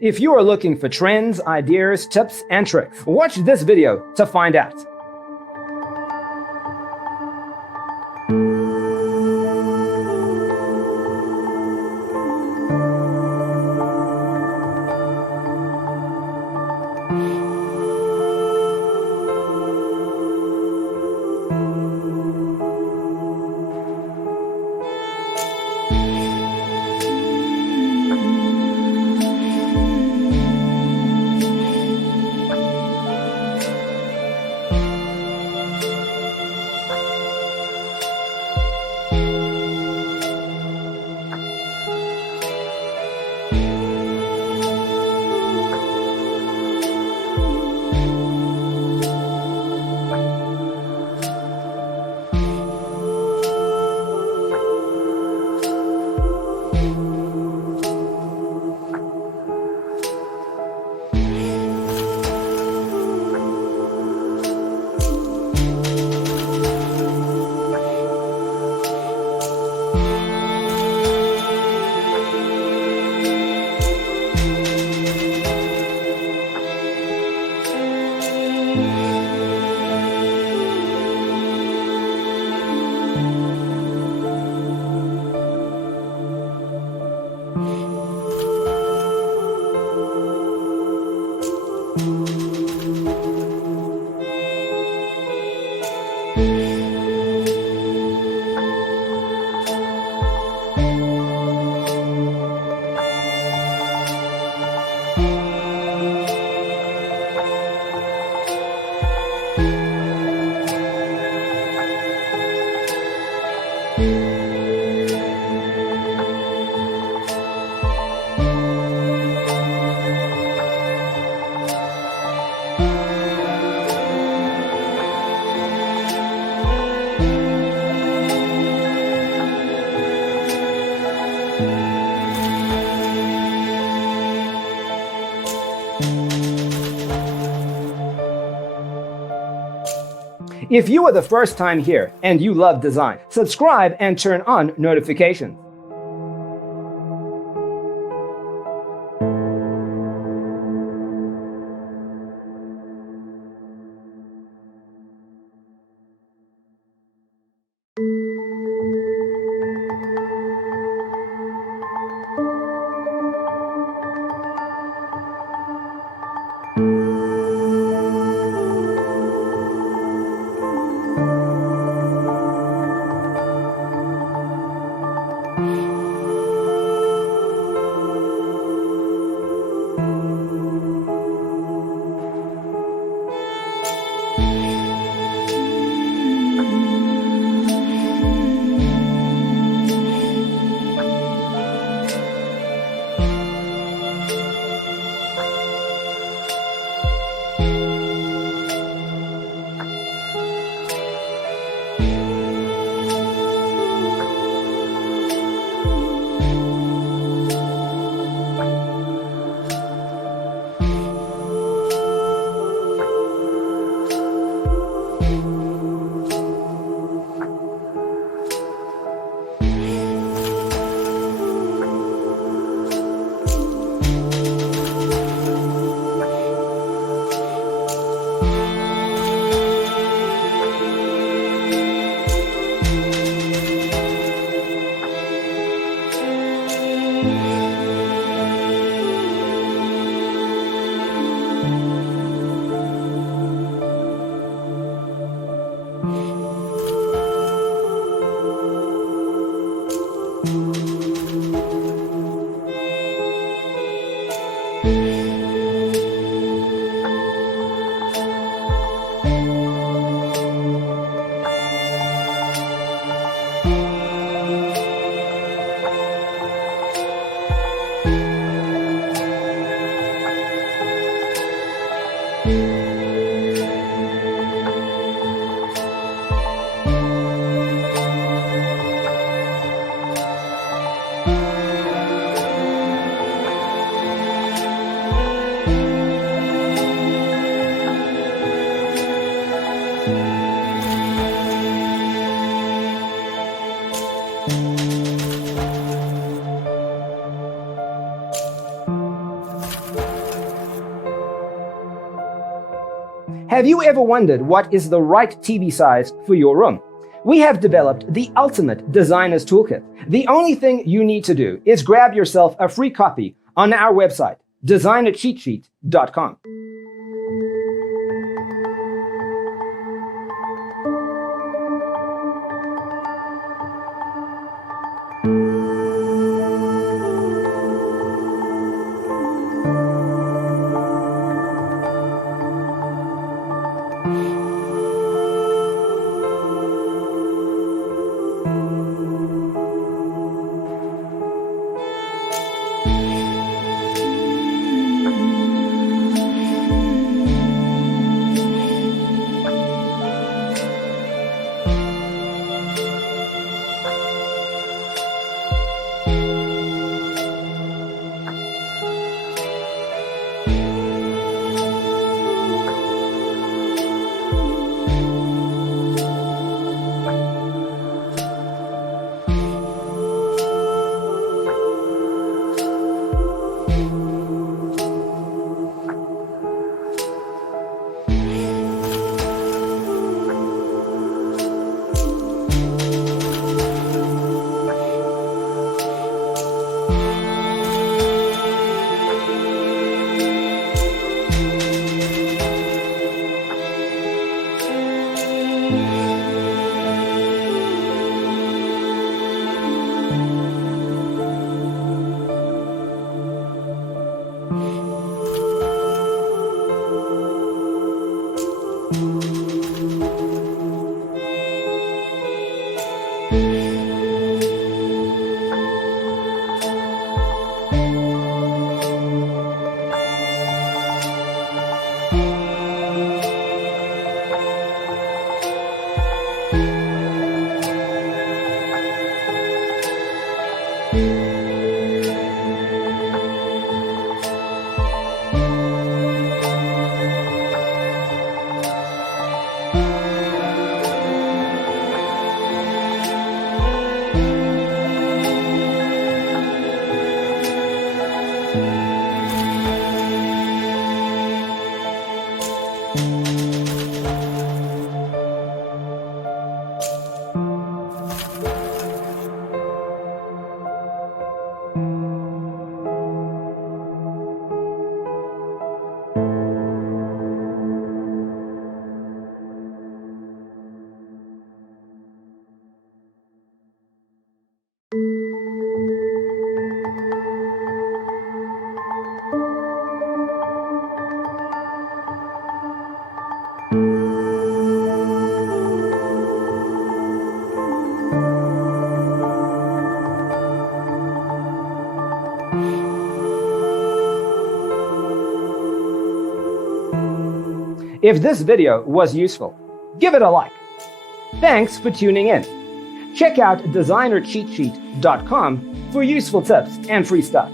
If you are looking for trends, ideas, tips, and tricks, watch this video to find out. If you are the first time here and you love design, subscribe and turn on notifications. Have you ever wondered what is the right TV size for your room? We have developed the ultimate designer's toolkit. The only thing you need to do is grab yourself a free copy on our website, designercheatsheet.com. If this video was useful, give it a like. Thanks for tuning in. Check out designercheatsheet.com for useful tips and free stuff.